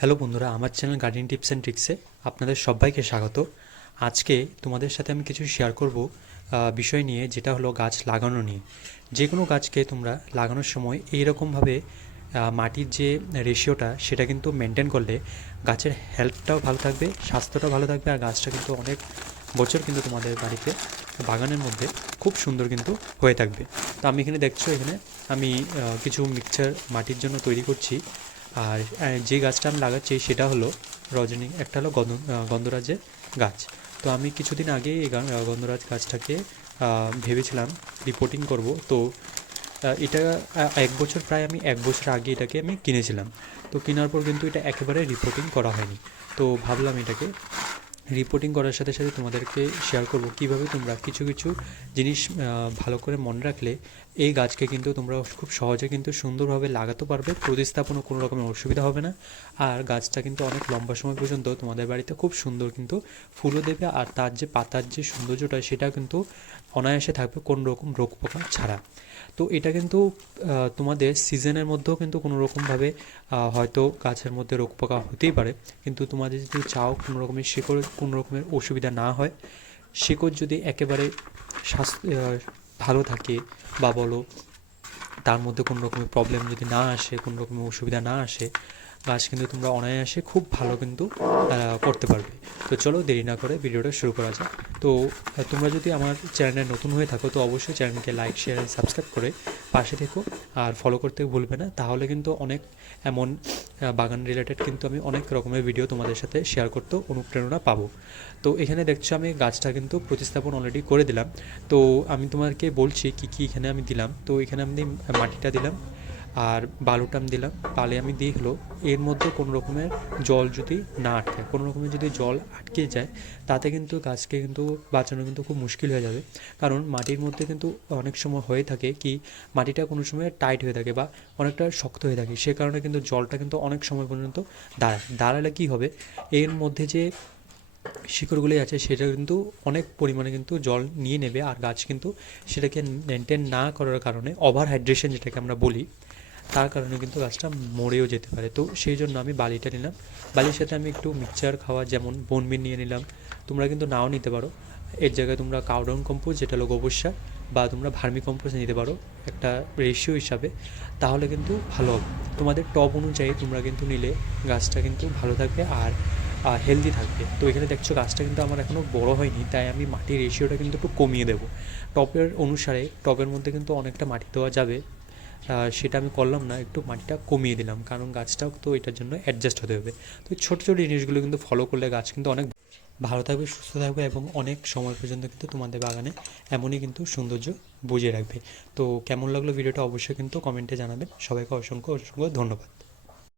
Hello বন্ধুরা, আমার channel garden tips and ট্রিক্সে আপনাদের সবাইকে স্বাগত। আজকে তোমাদের সাথে আমি কিছু শেয়ার করব বিষয় নিয়ে, যেটা হলো গাছ লাগানো নিয়ে। যে কোনো গাছকে তোমরা লাগানোর সময় এইরকমভাবে মাটির যে রেশিওটা সেটা কিন্তু মেনটেন করলে গাছের হেলথটাও ভালো থাকবে, স্বাস্থ্যটাও ভালো থাকবে, আর গাছটা কিন্তু অনেক বছর কিন্তু তোমাদের বাড়িতে বাগানের মধ্যে খুব সুন্দর কিন্তু হয়ে থাকবে। তো আমি এখানে দেখছো, এখানে আমি কিছু মিক্সচার মাটির জন্য তৈরি করছি। আর যে গাছটা আমি লাগাচ্ছি সেটা হলো একটা হলো গন্ধরাজের গাছ। তো আমি কিছুদিন আগে এই গন্ধরাজ গাছটাকে ভেবেছিলাম রিপোর্টিং করব। তো এটা প্রায় আমি 1 বছর আগে এটাকে আমি কিনেছিলাম। তো কেনার পর কিন্তু এটা একেবারে রিপোর্টিং করা হয়নি। তো ভাবলাম এটাকে রিপোর্টিং করার সাথে সাথে তোমাদেরকে শেয়ার করব কীভাবে তোমরা কিছু কিছু জিনিস ভালো করে মনে রাখলে এই গাছকে কিন্তু তোমরা খুব সহজে কিন্তু সুন্দরভাবে লাগাতে পারবে, প্রতিস্থাপনও কোনো রকমের অসুবিধা হবে না। আর গাছটা কিন্তু অনেক লম্বা সময় পর্যন্ত তোমাদের বাড়িতে খুব সুন্দর কিন্তু ফুলও দেবে, আর তার যে পাতার যে সৌন্দর্যটা সেটা কিন্তু অনায়াসে থাকবে কোনো রকম রোগ পোকা ছাড়া। তো এটা কিন্তু তোমাদের সিজনের মধ্যেও কিন্তু কোনো রকমভাবে হয়তো গাছের মধ্যে রোগ পোকা হতেই পারে, কিন্তু তোমাদের যদি চাও কোনো রকমের শিকড় কোনো রকমের অসুবিধা না হয়, শিকড় যদি একেবারে স্বাস্থ্য ভালো থাকে, বা বলো তার মধ্যে কোনো রকমের প্রবলেম যদি না আসে, কোনো রকমের অসুবিধা না আসে, গাছ কিন্তু তোমরা অনায়াসে খুব ভালো কিন্তু করতে পারবে। তো চলো দেরি না করে ভিডিওটা শুরু করা যাক। তো তোমরা যদি আমার চ্যানেলে নতুন হয়ে থাকো তো অবশ্যই চ্যানেলকে লাইক, শেয়ার আর সাবস্ক্রাইব করে পাশে থেকো, আর ফলো করতে ভুলবে না। তাহলে কিন্তু অনেক এমন বাগান রিলেটেড কিন্তু আমি অনেক রকমের ভিডিও তোমাদের সাথে শেয়ার করতেও অনুপ্রেরণা পাবো। তো এখানে দেখছো আমি গাছটা কিন্তু প্রতিস্থাপন অলরেডি করে দিলাম। তো আমি তোমাকে বলছি কী কী এখানে আমি দিলাম। তো এখানে আমি মাটিটা দিলাম, আর বালুটা আমি দিলাম। পালে আমি দিয়ে হলো এর মধ্যে কোনো রকমের জল যদি না আটকে, কোনো রকমের যদি জল আটকে যায়, তাতে কিন্তু গাছকে কিন্তু বাঁচানো কিন্তু খুব মুশকিল হয়ে যাবে। কারণ মাটির মধ্যে কিন্তু অনেক সময় হয়ে থাকে কি, মাটিটা কোনো সময় টাইট হয়ে থাকে বা অনেকটা শক্ত হয়ে থাকে, সে কারণে কিন্তু জলটা কিন্তু অনেক সময় পর্যন্ত দাঁড়ালে কী হবে, এর মধ্যে যে শিকড়গুলি আছে সেটা কিন্তু অনেক পরিমাণে কিন্তু জল নিয়ে নেবে, আর গাছ কিন্তু সেটাকে মেনটেন না করার কারণে ওভার হাইড্রেশন যেটাকে আমরা বলি, তার কারণে কিন্তু গাছটা মরেও যেতে পারে। তো সেই জন্য আমি বালিটা নিলাম। বালির সাথে আমি একটু মিক্সচার খাওয়া যেমন বোনমিল নিয়ে নিলাম। তোমরা কিন্তু নাও নিতে পারো, এর জায়গায় তোমরা কাউডাউন কম্পোস্ট যেটা হলো গোবর সার, বা তোমরা ভার্মি কম্পোস্ট নিতে পারো একটা রেশিও হিসাবে, তাহলে কিন্তু ভালো হবে। তোমাদের টব অনুযায়ী তোমরা কিন্তু নিলে গাছটা কিন্তু ভালো থাকবে আর হেলদি থাকবে। তো এখানে দেখছো গাছটা কিন্তু আমার এখনও বড় হয়নি, তাই আমি মাটির রেশিওটা কিন্তু একটু কমিয়ে দেবো। টবের অনুসারে টবের মধ্যে কিন্তু অনেকটা মাটি দেওয়া যাবে, সেটা আমি করলাম না, একটু মাটিটা কমিয়ে দিলাম, কারণ গাছটাও তো এটার জন্য অ্যাডজাস্ট হতে হবে। তো ছোটো ছোটো জিনিসগুলো কিন্তু ফলো করলে গাছ কিন্তু অনেক ভালো থাকবে, সুস্থ থাকবে, এবং অনেক সময় পর্যন্ত কিন্তু তোমাদের বাগানে এমনই কিন্তু সৌন্দর্য বজায় রাখবে। তো কেমন লাগলো ভিডিওটা অবশ্যই কিন্তু কমেন্টে জানাবেন। সবাইকে অসংখ্য অসংখ্য ধন্যবাদ।